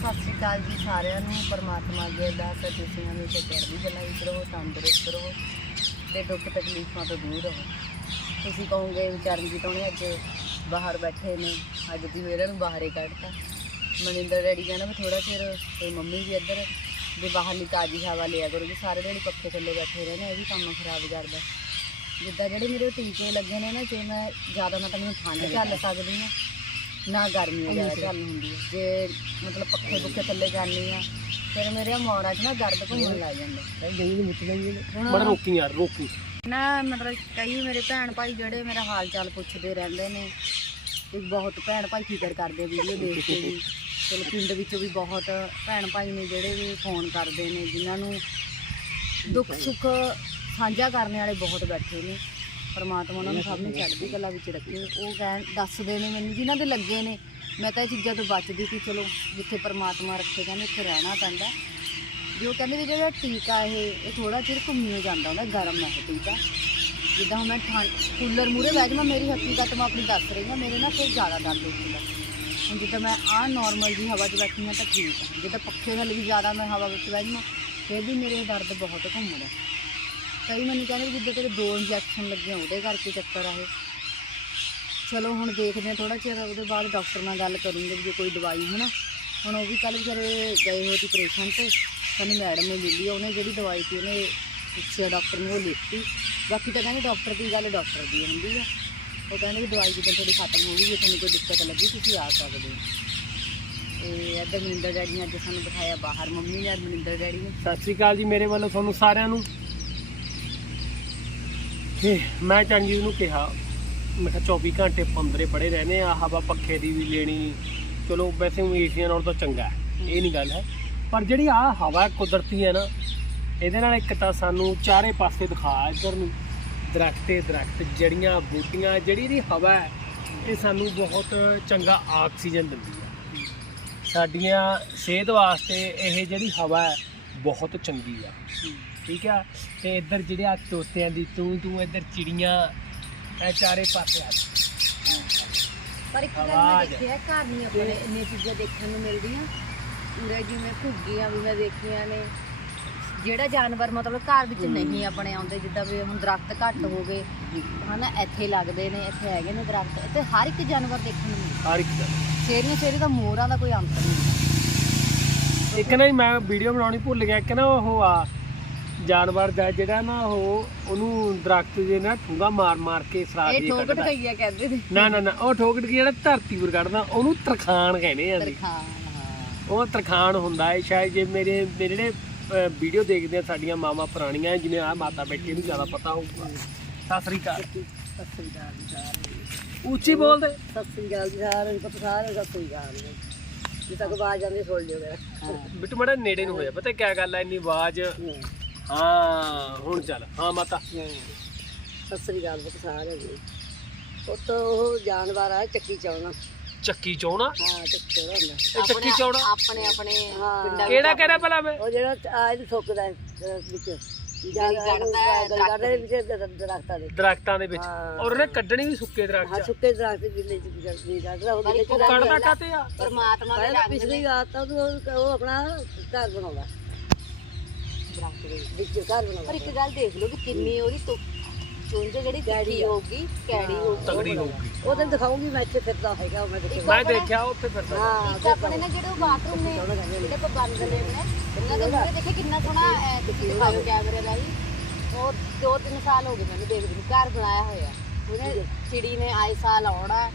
ਸਤਿ ਸ਼੍ਰੀ ਅਕਾਲ ਜੀ ਸਾਰਿਆਂ ਨੂੰ, ਪਰਮਾਤਮਾ ਅੱਗੇ ਅਰਦਾਸ ਹੈ, ਤੁਸੀਂ ਹਮੇਸ਼ਾ ਚੜ੍ਹਦੀ ਕਲਾ ਵਿੱਚ ਰਹੋ, ਤੰਦਰੁਸਤ ਰਹੋ ਤੇ ਦੁੱਖ ਤਕਲੀਫਾਂ ਤੋਂ ਦੂਰ ਰਹੋ। ਤੁਸੀਂ ਕਹੋਗੇ ਵੀ ਚਰਨਜੀਤ ਉਹਨੇ ਅੱਜ ਬਾਹਰ ਬੈਠੇ ਨੇ, ਅੱਜ ਦੀ ਇਹਨਾਂ ਨੂੰ ਬਾਹਰ ਹੀ ਕੱਢਤਾ। ਮਨਿੰਦਰ ਡੈਡੀ ਕਹਿੰਦਾ ਵੀ ਥੋੜਾ ਚਿਰ ਤੇ ਮੰਮੀ ਵੀ ਇੱਧਰ ਵੀ ਬਾਹਰਲੀ ਤਾਜ਼ੀ ਹਵਾ ਲਿਆ ਕਰੋ ਜੀ ਸਾਰੇ ਦਿਨ ਪੱਖੇ ਥੱਲੇ ਬੈਠੇ ਰਹਿੰਦੇ ਇਹ ਵੀ ਕੰਮ ਖਰਾਬ ਕਰਦਾ। ਜਿੱਦਾਂ ਜਿਹੜੇ ਮੇਰੇ ਟੀਕੇ ਲੱਗੇ ਨੇ ਨਾ, ਜੇ ਮੈਂ ਜ਼ਿਆਦਾ ਮੈਂ ਤਾਂ ਮੈਨੂੰ ਠੰਡ ਝੱਲ ਸਕਦੀ ਹਾਂ। ਨਾ ਗਰਮੀ ਜ਼ਿਆਦਾ। ਝੱਲ ਹੁੰਦੀ ਹੈ ਜੇ ਮਤਲਬ ਪੱਖੇ ਪੁੱਖੇ ਥੱਲੇ ਜਾਂਦੀ ਆ ਫਿਰ ਮੇਰੇ ਮੋਰਾਂ 'ਚ ਨਾ ਦਰਦ ਘੁੰਮਣ ਲੱਗ ਜਾਂਦਾ। ਬੜਾ ਰੋਕੀ ਯਾਰ ਰੋਕੀ। ਨਾ ਮਤਲਬ ਕਈ ਮੇਰੇ ਭੈਣ ਭਾਈ ਜਿਹੜੇ ਮੇਰਾ ਹਾਲ ਚਾਲ ਪੁੱਛਦੇ ਰਹਿੰਦੇ ਨੇ ਤੇ ਬਹੁਤ ਭੈਣ ਭਾਈ ਫਿਕਰ ਕਰਦੇ ਵੀਡੀਓ ਦੇਖ ਕੇ ਵੀ। ਚਲੋ ਪਿੰਡ ਵਿੱਚੋਂ ਵੀ ਬਹੁਤ ਭੈਣ ਭਾਈ ਨੇ ਜਿਹੜੇ ਵੀ ਫੋਨ ਕਰਦੇ ਨੇ ਜਿਨ੍ਹਾਂ ਨੂੰ ਦੁੱਖ ਸੁੱਖ ਸਾਂਝਾ ਕਰਨ ਵਾਲੇ ਬਹੁਤ ਬੈਠੇ ਨੇ। ਪਰਮਾਤਮਾ ਉਹਨਾਂ ਨੂੰ ਸਭ ਨੂੰ ਚੜ੍ਹਦੀ ਕਲਾ ਵਿੱਚ ਰੱਖੇ। ਉਹ ਕਹਿਣ ਦੱਸਦੇ ਨੇ ਮੈਨੂੰ ਜਿਨ੍ਹਾਂ ਦੇ ਲੱਗੇ ਨੇ। ਮੈਂ ਤਾਂ ਇਹ ਚੀਜ਼ਾਂ ਤੋਂ ਬਚਦੀ ਕਿ ਚਲੋ ਜਿੱਥੇ ਪਰਮਾਤਮਾ ਰੱਖੇ ਕਹਿੰਦੇ ਉੱਥੇ ਰਹਿਣਾ ਪੈਂਦਾ। ਉਹ ਕਹਿੰਦੇ ਵੀ ਜਿਹੜਾ ਟੀਕਾ ਇਹ ਇਹ ਥੋੜਾ ਚਿਰ ਘੁੰਮੀ ਜਾਂਦਾ ਹੁੰਦਾ ਗਰਮ ਹੈ ਟੀਕਾ। ਜਿੱਦਾਂ ਹੁਣ ਮੈਂ ਠੰਡ ਕੂਲਰ ਮੂਰੇ ਬਹਿ ਜਾਵਾਂ ਮੇਰੀ ਹਕੀਕਤ ਮੈਂ ਆਪਣੀ ਦੱਸ ਰਹੀ ਹਾਂ ਮੇਰੇ ਨਾਲ ਫਿਰ ਜ਼ਿਆਦਾ ਦਰਦ ਹੁੰਦਾ। ਹੁਣ ਜਿੱਦਾਂ ਮੈਂ ਆਹ ਨਾਰਮਲ ਜੀ ਹਵਾ 'ਚ ਬੈਠੀ ਹਾਂ ਤਾਂ ਠੀਕ ਹੈ। ਜਿੱਦਾਂ ਪੱਖੇ ਥੱਲੇ ਵੀ ਜ਼ਿਆਦਾ ਮੈਂ ਹਵਾ ਵਿੱਚ ਬਹਿ ਜਾਵਾਂ ਫਿਰ ਵੀ ਮੇਰੇ ਦਰਦ ਬਹੁਤ ਘੁੰਮਦਾ। ਕਈ ਮੈਨੂੰ ਕਹਿੰਦੇ ਵੀ ਜਿੱਦਾਂ ਤੇਰੇ ਦੋ ਇੰਜੈਕਸ਼ਨ ਲੱਗੇ ਉਹਦੇ ਕਰਕੇ ਚੱਕਰ ਆ ਇਹ। ਚਲੋ ਹੁਣ ਦੇਖਦੇ ਹਾਂ ਥੋੜਾ ਚਿਰ ਉਹਦੇ ਬਾਅਦ ਡਾਕਟਰ ਨਾਲ ਗੱਲ ਕਰੂੰਗੇ ਵੀ ਜੇ ਕੋਈ ਦਵਾਈ ਹੈ ਨਾ ਹੁਣ ਉਹ ਵੀ ਕੱਲ ਵਿਚਾਰੇ ਗਏ ਹੋਏ ਸੀ ਆਪਰੇਸ਼ਨ ਤੇ ਸਾਨੂੰ ਮੈਡਮ ਨੇ ਮਿਲੀ ਉਹਨੇ ਜਿਹੜੀ ਦਵਾਈ ਸੀ ਉਹਨੇ ਪੁੱਛਿਆ ਡਾਕਟਰ ਨੂੰ, ਉਹ ਲਿਖਤੀ ਬਾਕੀ ਤਾਂ ਕਹਿੰਦੇ ਡਾਕਟਰ ਦੀ ਗੱਲ ਡਾਕਟਰ ਦੀ ਹੁੰਦੀ ਆ। ਉਹ ਕਹਿੰਦੇ ਵੀ ਦਵਾਈ ਜਦੋਂ ਤੁਹਾਡੀ ਖਤਮ ਹੋ ਗਈ, ਜੇ ਤੁਹਾਨੂੰ ਕੋਈ ਦਿੱਕਤ ਲੱਗੀ, ਤੁਸੀਂ ਆ ਸਕਦੇ ਹੋ। ਤੇ ਇੱਧਰ ਮਨਿੰਦਰ ਡੈਡੀ ਨੇ ਅੱਜ ਸਾਨੂੰ ਬਿਠਾਇਆ ਬਾਹਰ, ਮੰਮੀ ਨੇ ਮਨਿੰਦਰ ਡੈਡੀ ਨੇ। ਸਤਿ ਸ੍ਰੀ ਅਕਾਲ ਜੀ, ਮੇਰੇ ਵੱਲੋਂ ਤੁਹਾਨੂੰ ਸਾਰਿਆਂ ਨੂੰ। ਮੈਂ ਚੰਗੀ ਨੂੰ ਕਿਹਾ, ਮੈਂ ਕਿਹਾ 24 ਘੰਟੇ ਪੰਦਰੇ ਪੜੇ ਰਹਿੰਦੇ ਆ, ਹਵਾ ਪੱਖੇ ਦੀ ਵੀ ਲੈਣੀ। ਚਲੋ, ਵੈਸੇ ਉਹ ਏਸ਼ੀਆ ਨਾਲੋਂ ਤਾਂ ਚੰਗਾ ਹੈ, ਇਹ ਨਹੀਂ ਗੱਲ ਹੈ। ਪਰ ਜਿਹੜੀ ਆ ਹਵਾ ਕੁਦਰਤੀ ਹੈ ਨਾ, ਇਹਦੇ ਨਾਲ ਇੱਕ ਤਾਂ ਸਾਨੂੰ ਚਾਰੇ ਪਾਸੇ ਦਿਖਾ ਇੱਧਰ ਨੂੰ। ਦਰਖਤੇ ਦਰਖਤ ਜੜੀਆਂ, ਬੂਟੀਆਂ, ਜਿਹੜੀ ਇਹਦੀ ਹਵਾ ਹੈ, ਇਹ ਸਾਨੂੰ ਬਹੁਤ ਚੰਗਾ ਆਕਸੀਜਨ ਦਿੰਦੀ ਹੈ। ਸਾਡੀਆਂ ਸਿਹਤ ਵਾਸਤੇ ਇਹ ਜਿਹੜੀ ਹਵਾ ਹੈ, ਬਹੁਤ ਚੰਗੀ ਆ। ਠੀਕ ਆ? ਤੇ ਇੱਧਰ ਜਿਹੜੇ ਆ ਤੋਤਿਆਂ ਦੀ ਤੂੰ ਤੂੰ ਇੱਧਰ ਚਿੜੀਆਂ ਇਹ ਚਾਰੇ ਪਾਸੇ ਆ। ਪਰ ਇੱਕ ਗੱਲ ਮੈਂ ਆਵਾਜ਼। ਦੇਖਿਆ ਘਰ ਨਹੀਂ ਆਪਣੇ ਇੰਨੀਆਂ ਚੀਜ਼ਾਂ ਦੇਖਣ ਨੂੰ ਮਿਲਦੀਆਂ। ਉਰੇ ਜਿਵੇਂ ਘੁੱਗੀਆਂ ਵੀ ਮੈਂ ਦੇਖੀਆਂ ਨੇ। ਜਿਹੜਾ ਜਾਨਵਰ ਮਤਲਬ ਘਰ ਵਿੱਚ ਨਹੀਂ ਆਪਣੇ ਆਉਂਦੇ ਜਿੱਦਾਂ ਵੀ ਹੁਣ ਦਰਖਤ ਘੱਟ ਹੋ ਗਏ ਹਨਾ ਇੱਥੇ ਲੱਗਦੇ ਨੇ ਇੱਥੇ ਹੈਗੇ ਨੇ ਦਰਖਤ। ਇੱਥੇ ਹਰ ਇੱਕ ਜਾਨਵਰ ਦੇਖਣ ਨੂੰ ਮਿਲਦਾ। ਹਰ ਇੱਕ ਦਾ ਸ਼ੇਰੀਆਂ ਸ਼ੇਰੀ ਦਾ ਮੋਰਾਂ ਦਾ ਕੋਈ ਅੰਤ ਨਹੀਂ ਇੱਕ ਨਾ ਜੀ ਮੈਂ ਵੀਡੀਓ ਬਣਾਉਣੀ ਭੁੱਲ ਗਿਆ ਇੱਕ ਨਾ ਉਹ ਆ ਜਾਨਵਰ ਦਾ ਜਿਹੜਾ ਨਾ ਉਹ ਉਹਨੂੰ ਦਰਖਤ ਦੇ ਨਾਲ ਠੂੰਗਾ ਮਾਰ ਮਾਰ ਕੇ ਸਰਾਜ ਇਹ ਠੋਕਟ ਗਈਆ ਕਹਿੰਦੇ ਨੇ। ਨਾ ਨਾ ਨਾ ਉਹ ਠੋਕਟ ਕੀ ਜਿਹੜਾ ਧਰਤੀ ਪਰ ਕੱਢਦਾ ਉਹਨੂੰ ਤਰਖਾਨ ਕਹਿੰਦੇ ਆ ਅਸੀਂ। ਤਰਖਾਨ ਹਾਂ। ਉਹ ਤਰਖਾਨ ਹੁੰਦਾ ਹੈ ਸ਼ਾਇਦ ਜੇ ਮੇਰੇ ਮੇਰੇ ਜਿਹੜੇ ਵੀਡੀਓ ਦੇਖਦੇ ਆ ਸਾਡੀਆਂ ਮਾਵਾਂ ਪੁਰਾਣੀਆਂ ਜਿਵੇਂ ਆ ਮਾਤਾ ਬੈਠੀ ਨੂੰ ਜ਼ਿਆਦਾ ਪਤਾ ਹੋਊਗਾ। ਸਤਿ ਸ੍ਰੀ ਅਕਾਲ। ਸਤਿ ਸ੍ਰੀ ਅਕਾਲ ਜੀ ਸਾਰੇ ਉੱਚੀ ਬੋਲਦੇ। ਸਤਿ ਸ੍ਰੀ ਅਕਾਲ ਜੀ ਸਾਰੇ ਨੂੰ ਸਾਰੇ ਸਤਿ ਸ੍ਰੀ ਅਕਾਲ ਜੀ। ਜੇ ਤੱਕ ਆਵਾਜ਼ ਆਉਂਦੀ ਸੁਣ ਲਿਓ ਮੇਰਾ। ਬਿੱਟੂ ਮੜਾ ਨੇੜੇ ਨੂੰ ਹੋ ਜਾ ਪਤਾ ਕੀ ਗੱਲ ਹੈ ਇੰਨੀ ਆਵਾਜ਼। ਹਾਂ ਹੁਣ ਚੱਲ। ਹਾਂ ਮਾਤਾ। ਸਤਿ ਸ੍ਰੀ ਅਕਾਲ ਬਤ ਸਾਰੇ ਜੀ। ਉਹ ਤਾਂ ਉਹ ਜਾਨਵਰ ਆ ਚੱਕੀ ਚਾਉਣਾ ਚੱਕੀ ਚੌਣਾ? ਹਾਂ ਚੱਕੀ ਚਾਉਣਾ ਹੁੰਦਾ। ਇਹ ਚੱਕੀ ਚੌਣਾ? ਆਪਣੇ ਆਪਣੇ ਪਿੰਡਾਂ ਕਿਹੜਾ ਕਿਹੜਾ ਭਲਾ ਮੈਂ? ਉਹ ਜਿਹੜਾ ਆ ਇਹ ਸੁੱਕਦਾ ਹੈ, ਅਹ, ਵਿੱਚ। ਜਾਨਵਰ ਦੇ ਵਿੱਚ ਦਰਖਤਾਂ ਦੇ ਦਰਖਤਾਂ ਦੇ ਵਿੱਚ। ਹਾਂ। ਔਰ ਉਹਨੇ ਕੱਢਣੀ ਵੀ ਸੁੱਕੇ ਹਾਂ ਦਰਖਤ ਚ। ਸੁੱਕੇ ਦਰਖਤ ਗਿੱਲੇ ਚ ਕੱਢਦਾ ਉਹ ਕੱਢਦਾ ਕਾਤੇ ਆ? ਪਰਮਾਤਮਾ ਦੇ ਰੰਗ ਪਿਛਲੀ ਰਾਤ ਤਾਂ ਉਹ ਉਹ ਆਪਣਾ ਘਰ ਬਣਾਉਂਦਾ। ਵਿੱਚ ਘਰ ਬਣਾਉਂਦਾ ਪਰ ਇੱਕ ਗੱਲ ਦੇਖ ਲਓ ਕਿ ਕਿੰਨੀ ਉਹਦੀ ਚੁੰਝ ਜਿਹੜੀ ਕੈੜੀ ਹੋਊਗੀ ਕੈੜੀ ਹੋਊਗੀ। ਤਗੜੀ ਹੋਊਗੀ। ਉਹ ਤਾਂ ਦਿਖਾਉਂਗੀ ਮੈਂ ਇੱਥੇ ਫਿਰਦਾ ਹੈਗਾ ਮੈਂ ਦੇਖਿਆ। ਮੈਂ ਦੇਖਿਆ ਉੱਥੇ ਫਿਰਦਾ। ਹਾਂ ਇੱਕ ਆਪਣੇ ਨਾ ਜਿਹੜੇ ਬਾਥਰੂਮ ਨੇ ਜਿਹੜੇ ਆਪਾਂ ਬੰਦ ਨੇ ਨੇ ਉਹਨਾਂ ਦੇ ਮੂਹਰੇ ਦੇਖੇ ਕਿੰਨਾ ਸੋਹਣਾ ਐ ਤੁਸੀਂ ਦਿਖਾਇਓ ਕੈਮਰੇ ਦਾ ਵੀ। ਉਹ ਦੋ ਤਿੰਨ ਸਾਲ ਹੋ ਗਏ ਮੈਨੂੰ ਦੇਖਦੇ ਨੂੰ ਘਰ ਬਣਾਇਆ ਹੋਇਆ। ਉਹਨੇ ਚਿੜੀ ਨੇ ਆਏ ਸਾਲ ਆਉਣਾ।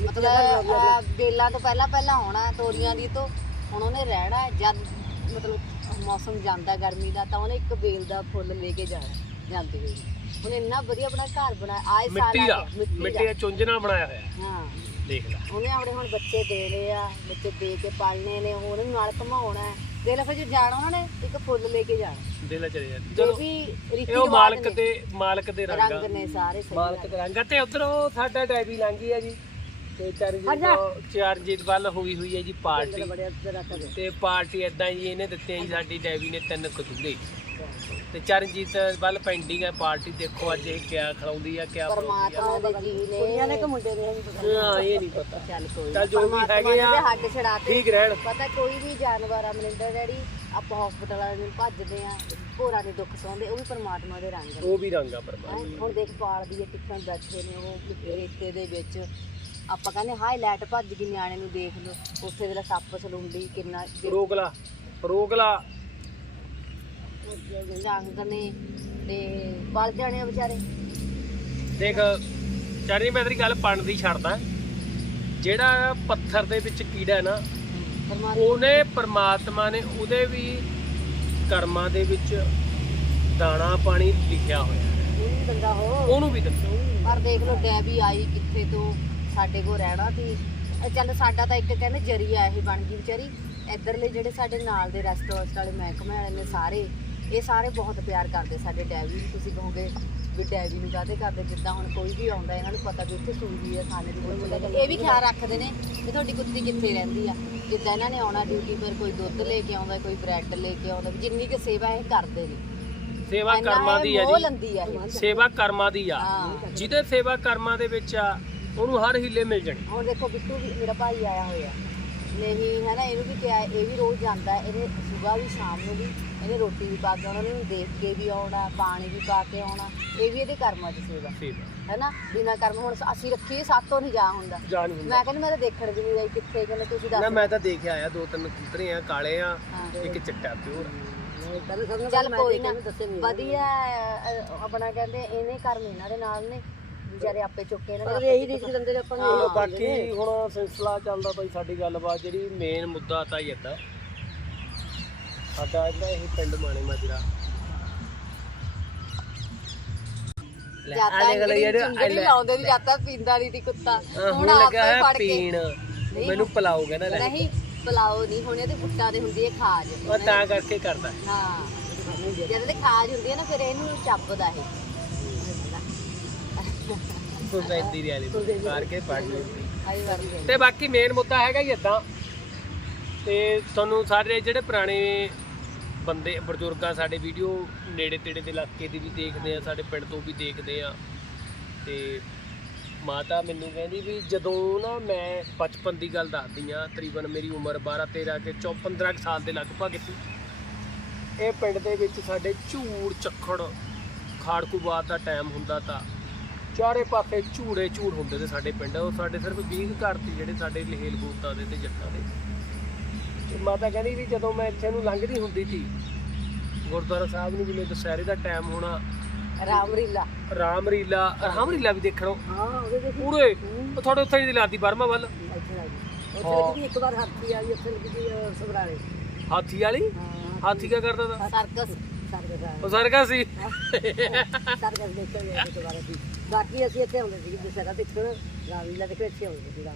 ਮਤਲਬ ਬੇਲਾਂ ਤੋਂ ਪਹਿਲਾਂ ਪਹਿਲਾਂ ਆਉਣਾ ਤੋਰੀਆਂ ਦੀ ਤੋਂ। ਹੁਣ ਉਹਨੇ ਰਹਿਣਾ। ਜਦ ਮਤਲਬ ਮੌਸਮ ਜਾਂਦਾ ਗਰਮੀ ਦਾ ਤਾਂ ਉਹਨੇ ਇੱਕ ਬੇਲ ਦਾ ਫੁੱਲ ਲੈ ਕੇ ਜਾਣਾ ਜਾਂਦੇ ਹੋਏ ਉਹਨੇ ਇੰਨਾ ਵਧੀਆ ਆਪਣਾ ਘਰ ਬਣਾਇਆ ਆਏ ਸਾਲ ਮਿੱਟੀ ਦਾ ਆ ਮਿੱਟੀ ਦਾ। ਚੁੰਝਣਾ ਬਣਾਇਆ ਹੋਇਆ। ਹਾਂ। ਦੇਖ ਲੈ। ਉਹਨੇ ਆਪਣੇ ਹੁਣ ਬੱਚੇ ਦੇਣੇ ਆ ਬੱਚੇ ਦੇ ਕੇ ਪਾਲਣੇ ਨੇ ਉਹਨੇ ਨਾਲ ਘਮਾਉਣਾ ਹੈ। ਦੇ ਲੈ ਫਿਰ ਜੇ ਜਾਣਾ ਉਹਨਾਂ ਨੇ ਇੱਕ ਫੁੱਲ ਲੈ ਕੇ ਜਾਣਾ। ਦੇ ਲੈ ਚਲੇ ਜਾ ਜੋ ਚਲੋ ਵੀ ਰੀਤੀ ਇਹ ਉਹ ਰਿਵਾਜ ਮਾਲਕ ਨੇ, ਦੇ ਮਾਲਕ ਦੇ ਰੰਗ। ਰੰਗ ਨੇ ਸਾਰੇ ਸਹੀ ਮਾਲਕ ਦੇ ਰੰਗ। ਆ। ਤੇ ਉਧਰ ਉਹ ਸਾਡਾ ਡੈਬੀ ਲੰਗੀ ਹੈ ਜੀ। ਤੇ ਚਰਨਜੀਤ ਚਰਨਜੀਤ ਵੱਲ ਹੋਈ ਹੋਈ ਹੈ ਜੀ ਪਾਰਟੀ। ਤੇ ਪਾਰਟੀ ਇਦਾਂ ਜੀ ਇਹਨੇ ਦਿੱਤੇ ਜੀ ਸਾਡੀ ਡੈਬੀ ਨੇ ਤਿੰਨ ਕਤੂਰੇ ਤੇ ਚਰਨਜੀਤ ਵੱਲ ਪੈਂਡਿੰਗ ਹੈ ਪਾਰਟੀ ਦੇਖੋ ਅੱਜ ਇਹ ਕਿਆ ਖਿਲਾਉਂਦੀ ਆ ਕਿਆ ਆ। ਪਰਮਾਤਮਾ ਦੇ ਜੀ ਨੇ। ਕੁੜੀਆਂ ਨੇ ਕਿ ਮੁੰਡੇ ਨੇ ਇਹ ਨਹੀਂ ਹਾਂ ਇਹ ਨਹੀਂ ਪਤਾ। ਚੱਲ ਕੋਈ ਚੱਲ ਜੋ ਵੀ ਪਰਮਾਤਮਾ ਹੈਗੇ ਆ ਨੇ ਹੱਡ ਛੜਾਤੇ ਠੀਕ ਰਹਿਣ। ਪਤਾ ਕੋਈ ਵੀ ਜਾਨਵਰ ਆ ਮਨਿੰਦਰ ਡੈਡੀ ਆਪਾਂ ਹਸਪੀਟਲ ਵਾਲੇ ਨੂੰ ਭੱਜਦੇ ਆ ਭੋਰਾ ਦੇ ਦੁੱਖ ਸੌਂਦੇ ਉਹ ਵੀ ਪਰਮਾਤਮਾ ਦੇ ਰੰਗ ਨੇ। ਉਹ ਵੀ ਰੰਗ ਆ ਹੈਂ, ਪਰਮਾਤਮਾ ਹੁਣ ਦੇਖ ਪਾਲ ਦੀ ਟਿੱਕਣ ਬੈਠੇ ਨੇ ਉਹ ਰੇਤੇ ਦੇ ਵਿੱਚ। ਆਪਾਂ ਕਹਿੰਦੇ ਹਾਈ ਲਾਈਟ ਭੱਜ ਗਈ ਨਿਆਣੇ ਨੂੰ ਦੇਖ ਲਓ। ਉੱਥੇ ਜਿਹੜਾ ਸੱਪ ਸਲੂੰਡੀ ਕਿੰਨਾ ਰੋਕ ਲਾ ਰੋਕ ਲਾ ਜੰਗ ਨੇ ਤੇ ਬਲ ਜਾਣੇ ਆ ਵਿਚਾਰੇ। ਦੇਖ ਚਾਰੀ ਮੈਂ ਤੇਰੀ ਗੱਲ ਪੜਨ ਦੀ ਛੱਡਦਾ। ਜਿਹੜਾ ਪੱਥਰ ਦੇ ਵਿੱਚ ਕੀੜਾ ਹੈ ਨਾ ਉਹਨੇ ਪਰਮਾਤਮਾ ਨੇ ਉਹਦੇ ਵੀ ਕਰਮਾਂ ਦੇ ਵਿੱਚ ਦਾਣਾ ਪਾਣੀ ਲਿਖਿਆ ਹੋਇਆ। ਹੈ। ਉਹ ਵੀ ਬੰਦਾ ਹੋ ਉਹਨੂੰ ਵੀ ਦੱਸੋ ਪਰ ਦੇਖ ਲਓ ਡੈਬੀ ਆਈ ਕਿੱਥੇ ਤੋਂ ਸਾਡੇ ਕੋਲ ਰਹਿਣਾ ਇਹ ਚੱਲ ਸਾਡਾ ਤਾਂ ਇੱਕ ਕਹਿੰਦੇ ਜਰੀਆ ਇਹ ਬਣ ਗਈ ਵਿਚਾਰੀ। ਇੱਧਰਲੇ ਜਿਹੜੇ ਸਾਡੇ ਨਾਲ ਦੇ ਰੈਸਟੋਰੈਂਟ ਵਾਲੇ ਮਹਿਕਮੇ ਵਾਲੇ ਨੇ ਸਾਰੇ ਇਹ ਸਾਰੇ ਬਹੁਤ ਪਿਆਰ ਕਰਦੇ ਸਾਡੇ ਨੂੰ। ਤੁਸੀਂ ਕਹੋਗੇ ਵੀ ਡੈਬੀ ਨੂੰ ਕਾਹਦੇ ਕਰਦੇ ਜਿੱਦਾਂ ਹੁਣ ਕੋਈ ਵੀ ਆਉਂਦਾ ਇਹਨਾਂ ਨੂੰ ਪਤਾ ਵੀ ਇੱਥੇ ਸੂਜੀ ਆ ਖਾਣੇ ਦੀ ਕੋਈ ਮਿਲਦਾ ਇਹ ਵੀ ਖਿਆਲ ਰੱਖਦੇ ਨੇ ਵੀ ਤੁਹਾਡੀ ਕੁੱਤੀ ਕਿੱਥੇ ਰਹਿੰਦੀ ਆ। ਜਿੱਦਾਂ ਇਹਨਾਂ ਨੇ ਆਉਣਾ ਡਿਊਟੀ ਫਿਰ ਕੋਈ ਦੁੱਧ ਲੈ ਕੇ ਆਉਂਦਾ ਕੋਈ ਬ੍ਰੈਡ ਲੈ ਕੇ ਆਉਂਦਾ ਵੀ ਜਿੰਨੀ ਕਿ ਸੇਵਾ ਇਹ ਕਰਦੇ ਨੇ। ਸੇਵਾ ਇੰਨਾ ਕਰਮਾਂ ਇਹ ਦੀ ਹੈ ਮੋਹ ਜੀ ਲੰਦੀ ਆ ਇਹ। ਸੇਵਾ ਕਰਮਾਂ ਦੀ ਆ। ਹਾਂ। ਜਿਹਦੇ ਸੇਵਾ ਕਰਮਾਂ ਦੇ ਵਿੱਚ ਆ ਉਹਨੂੰ ਹਰ ਹੀਲੇ ਮਿਲ ਜਾਣੀ। ਹੁਣ ਦੇਖੋ ਬਿੱਟੂ ਵੀ ਮੇਰਾ ਭਾਈ ਆਇਆ ਹੋਇਆ ਨਹੀਂ ਹੈ ਨਾ ਇਹਨੂੰ ਵੀ ਕਿਹਾ ਇਹ ਵੀ ਰੋਜ਼ ਜਾਂਦਾ ਹੈ। ਇਹਨੇ ਸਵੇਰ ਵੀ ਸ਼ਾਮ ਨੂੰ ਵੀ ਇਹਨੇ ਰੋਟੀ ਵੀ ਪਾ ਕੇ ਆਉਣਾ ਇਹਨੂੰ ਦੇਖ ਕੇ ਵੀ ਆਉਣਾ ਪਾਣੀ ਵੀ ਪਾ ਕੇ ਆਉਣਾ। ਇਹ ਵੀ ਇਹਦੇ ਕਰਮਾਂ 'ਚ ਸੇਵਾ ਸੇਵਾ ਹੈ। ਨਾ ਬਿਨਾ ਕਰਮ ਹੁਣ ਅਸੀਂ ਰੱਖੀਏ ਸਾਤੋਂ ਨਹੀਂ ਜਾ ਹੁੰਦਾ। ਜਾਣ ਹੁੰਦਾ। ਮੈਂ ਕਹਿੰਦੀ ਮੈਂ ਤਾਂ ਦੇਖਣ ਵੀ ਨਹੀਂ ਰਹੀ ਕਿੱਥੇ ਕਹਿੰਦੇ ਤੁਸੀਂ ਨਾ ਦੱਸ ਮੈਂ ਤਾਂ ਦੇਖਿਆ ਆਇਆ ਦੋ ਤਿੰਨ ਕਬੂਤਰੇ ਆ ਕਾਲੇ ਆ ਹਾਂ। ਇੱਕ ਚਿੱਟਾ ਪਿਓਰ। ਚੱਲ ਕੋਈ ਨਾ ਵਧੀਆ ਅ, ਆਪਣਾ ਕਹਿੰਦੇ ਇਹਨੇ ਕਰਮ ਇਹਨਾਂ ਦੇ ਨਾਲ ਨੇ। ਵਿਚਾਰੇ ਆਪੇ ਚੁੱਕੇ ਇਹਨਾਂ ਦੇ ਇਹੀ ਦੇਖ ਲੈਂਦੇ ਨੇ ਆਪਾਂ ਚਲੋ ਬਾਕੀ ਹੁਣ ਸਿਲਸਿਲਾ ਚੱਲਦਾ ਪਈ ਸਾਡੀ ਗੱਲਬਾਤ ਜਿਹੜੀ ਮੇਨ ਮੁੱਦਾ ਤਾਂ ਹੀ ਏਦਾਂ। ਸਾਡਾ ਇਹਦਾ ਇਹ ਪਿੰਡ ਮਾਣੇ ਮਾਜਰਾ। ਲੈ ਆ ਦੇਖ ਲੈ ਯਾਰ ਚੁੰਗੜੀ ਲਾਉਂਦੇ ਦੀ ਜਾਤਾ ਪੀਂਦਾ ਨਹੀਂ ਦੀ ਕੁੱਤਾ। ਹੁਣ ਹੁਣ ਲੱਗਾ ਆਪੇ ਹੈ ਫੜ ਕੇ। ਪੀਣ। ਮੈਨੂੰ ਪਿਲਾਓ ਕਹਿੰਦਾ ਲੈ। ਨਹੀਂ ਪਲਾਓ ਨਹੀਂ ਹੁਣ ਇਹਦੇ ਪੁੱਟਾਂ ਦੇ ਹੁੰਦੀ ਹੈ ਖਾਜ। ਉਹ ਤਾਂ ਕਰਕੇ ਕਰਦਾ। ਹਾਂ ਜਦੋਂ ਤੇ ਖਾਜ ਹੁੰਦੀ ਹੈ ਨਾ ਫਿਰ ਇਹਨੂੰ ਚੱਬਦਾ ਇਹ। ਤੂੰ ਤਾਂ ਕਰਕੇ ਪੜ ਲਈ। ਬਾਕੀ ਮੇਨ ਮੁੱਦਾ ਹੈਗਾ ਹੀ ਇਦਾਂ ਤੇ ਤੁਹਾਨੂੰ ਸਾਰੇ ਜਿਹੜੇ ਪੁਰਾਣੇ ਬੰਦੇ ਬਜ਼ੁਰਗਾਂ ਸਾਡੇ ਵੀਡੀਓ ਨੇੜੇ ਤੇੜੇ ਦੇ ਇਲਾਕੇ ਦੀ ਵੀ ਦੇਖਦੇ ਆ ਸਾਡੇ ਪਿੰਡ ਤੋਂ ਵੀ ਦੇਖਦੇ ਆ। ਤੇ ਮਾਤਾ ਮੈਨੂੰ ਕਹਿੰਦੀ ਵੀ ਜਦੋਂ ਨਾ ਮੈਂ ਬਚਪਨ ਦੀ ਗੱਲ ਦੱਸਦੀ ਆ ਤਕਰੀਬਨ ਮੇਰੀ ਉਮਰ 12 13 ਕੇ 14 15 ਕੁ ਸਾਲ ਦੇ ਲਗਭਗ ਸੀ। ਇਹ ਪਿੰਡ ਦੇ ਵਿੱਚ ਸਾਡੇ ਝੂੜ ਚੱਖੜ ਖਾੜਕੂਬਾਦ ਦਾ ਟਾਈਮ ਹੁੰਦਾ ਤਾਂ ਚਾਰੇ ਪਾਸੇ ਝੂੜੇ ਝੂੜ ਹੁੰਦੇ ਤੇ ਸਾਡੇ ਪਿੰਡ। ਉਹ ਸਾਡੇ ਸਿਰਫ 20 ਕੁ ਘਰ ਸੀ ਜਿਹੜੇ ਸਾਡੇ ਲਹੇਲ ਗੋਤਾਂ ਦੇ ਤੇ ਜੱਟਾਂ ਦੇ। ਤੇ ਮਾਤਾ ਕਹਿੰਦੀ ਵੀ ਜਦੋਂ ਮੈਂ ਇੱਥੇ ਨੂੰ ਲੰਘਦੀ ਹੁੰਦੀ ਸੀ ਗੁਰਦੁਆਰਾ ਸਾਹਿਬ ਨੂੰ ਜਿਵੇਂ ਦੁਸਹਿਰੇ ਦਾ ਟਾਈਮ ਹੋਣਾ। ਰਾਮਰੀਲਾ। ਰਾਮਰੀਲਾ ਰਾਮਰੀਲਾ ਵੀ ਦੇਖਣੋ। ਹਾਂ ਪੂਰੇ। ਉਹ ਤੁਹਾਡੇ ਉੱਥੇ ਦੀ ਲਾਤੀ ਬਰਮਾ ਵੱਲ? ਉੱਥੇ ਇੱਕ ਵਾਰ ਹਾਥੀ ਆ ਗਈ ਉੱਥੇ ਲੱਗੀ ਸਬਰਾਲੇ ਹਾਥੀ ਵਾਲੀ? ਹਾਥੀ। ਕੀ ਕਰਦਾ ਤਾ? ਸਰਕਸ। ਸਰਕਸ ਉਹ ਸਰਗਾ ਸੀ ਸਰਕਸ ਦੇਖਿਆ ਵਾਰ ਅਸੀਂ ਬਾਕੀ ਅਸੀਂ ਇੱਥੇ ਆਉਂਦੇ ਸੀ ਦਸਹਿਰਾ ਦੇਖਣ ਰਾਮਲੀਲਾ ਦੇਖਣ ਇੱਥੇ ਆਉਂਦੇ ਸੀ ਨੂੰ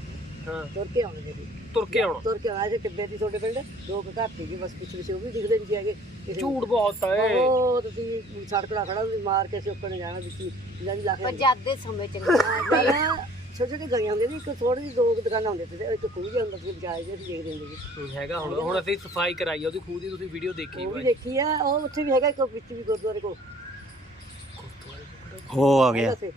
ਹਾਂ। ਤੁਰ ਕੇ ਆਉਂਦੇ ਸੀ। ਤੁਰ ਕੇ ਆਉਣਾ। ਤੁਰ ਕੇ ਆਏ ਸੀ ਟਿੱਬੇ ਦੀ ਛੋਟੇ ਪਿੰਡ? ਦੋ ਕੁ ਘਰ ਸੀਗੇ ਬਸ ਪਿੱਛੇ ਪਿੱਛੇ ਉਹ ਵੀ ਦਿਖਦੇ ਨਹੀਂ ਸੀ ਹੈਗੇ। ਕਿਸੇ ਨੂੰ। ਝੂੜ ਬਹੁਤ ਆ ਏ। ਉਹ ਤੁਸੀਂ ਸੜਕੜਾ ਖੜਾ ਵੀ ਮਾਰ ਕੇ ਅਸੀਂ ਉੱਪਰ ਨੂੰ ਜਾਣਾ ਵਿੱਚ ਜਾਂ ਲੱਖ ਪਰ ਜਾਂਦੇ ਸਮੇਂ ਚੰਗਾ ਪਹਿਲਾਂ ਛੋਟੇ ਛੋਟੇ ਗਲੀਆਂ ਹੁੰਦੀਆਂ ਸੀ ਇੱਕ ਥੋੜੀ ਜਿਹੀ ਦੋ ਕੁ ਦੁਕਾਨਾਂ ਹੁੰਦੀਆਂ ਸੀ ਇੱਕ ਖੂਹ ਜਿਹਾ ਹੁੰਦਾ ਸੀ ਵਿਚਾਲੇ ਜਿਹੇ ਅਸੀਂ ਦੇਖਦੇ ਹੁੰਦੇ ਸੀ। ਹਮ, ਹੈਗਾ ਹੁਣ ਹੁਣ ਅਸੀਂ ਸਫ਼ਾਈ ਕਰਾਈ ਆ ਉਹਦੀ ਖੂਹ ਦੀ ਤੁਸੀਂ ਵੀਡੀਓ ਦੇਖੀ ਉਹ ਵੀ ਬਾਈ ਦੇਖੀ ਆ ਉਹ ਉੱਥੇ ਵੀ ਹੈਗਾ ਇੱਕ ਵਿੱਚ ਵੀ ਗੁਰਦੁਆਰੇ ਕੋਲ। ਹੋ ਆ ਗਿਆ। ਉੱਥੇ।